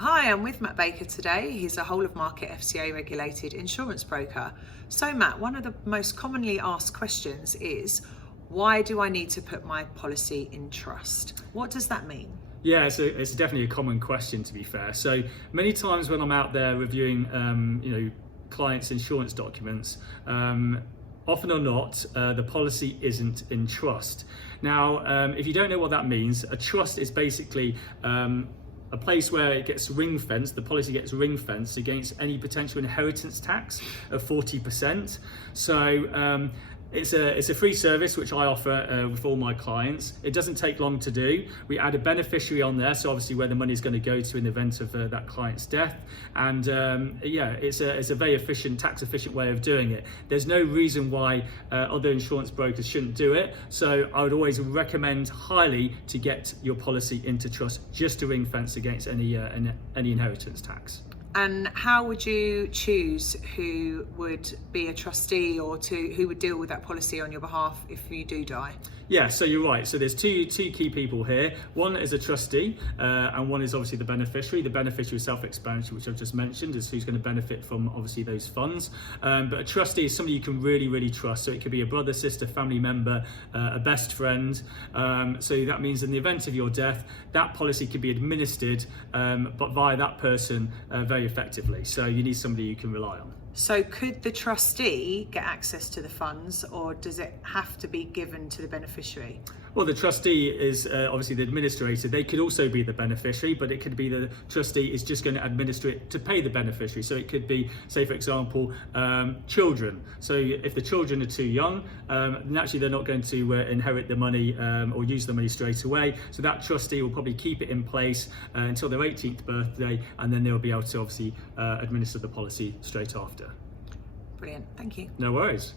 Hi, I'm with Matt Baker today. He's a whole of market FCA regulated insurance broker. So Matt, one of the most commonly asked questions is, why do I need to put my policy in trust? What does that mean? Yeah, it's definitely a common question, to be fair. So many times when I'm out there reviewing, clients' insurance documents, often or not, the policy isn't in trust. Now, if you don't know what that means, a trust is basically a place where it gets ring fenced, the policy gets ring fenced against any potential inheritance tax of 40%. So it's a free service which I offer with all my clients. It doesn't take long to do. We add a beneficiary on there, so obviously where the money is going to go to in the event of that client's death. And it's a very efficient, tax efficient way of doing it. There's no reason why other insurance brokers shouldn't do it. So I would always recommend highly to get your policy into trust, just to ring fence against any inheritance tax. And how would you choose who would be a trustee or who would deal with that policy on your behalf if you do die? Yeah, so you're right. So there's two key people here. One is a trustee, and one is obviously the beneficiary. The beneficiary is self-explanatory, which I've just mentioned, is who's going to benefit from obviously those funds. But a trustee is somebody you can really trust. So it could be a brother, sister, family member, a best friend. So that means in the event of your death, that policy could be administered, but via that person very effectively. So you need somebody you can rely on. So could the trustee get access to the funds, or does it have to be given to the beneficiary? Well, the trustee is obviously the administrator. They could also be the beneficiary, but it could be the trustee is just going to administer it to pay the beneficiary. So it could be, say for example, children. So if the children are too young, naturally they're not going to inherit the money or use the money straight away. So that trustee will probably keep it in place until their 18th birthday, and then they'll be able to obviously administer the policy straight after. Brilliant, thank you. No worries.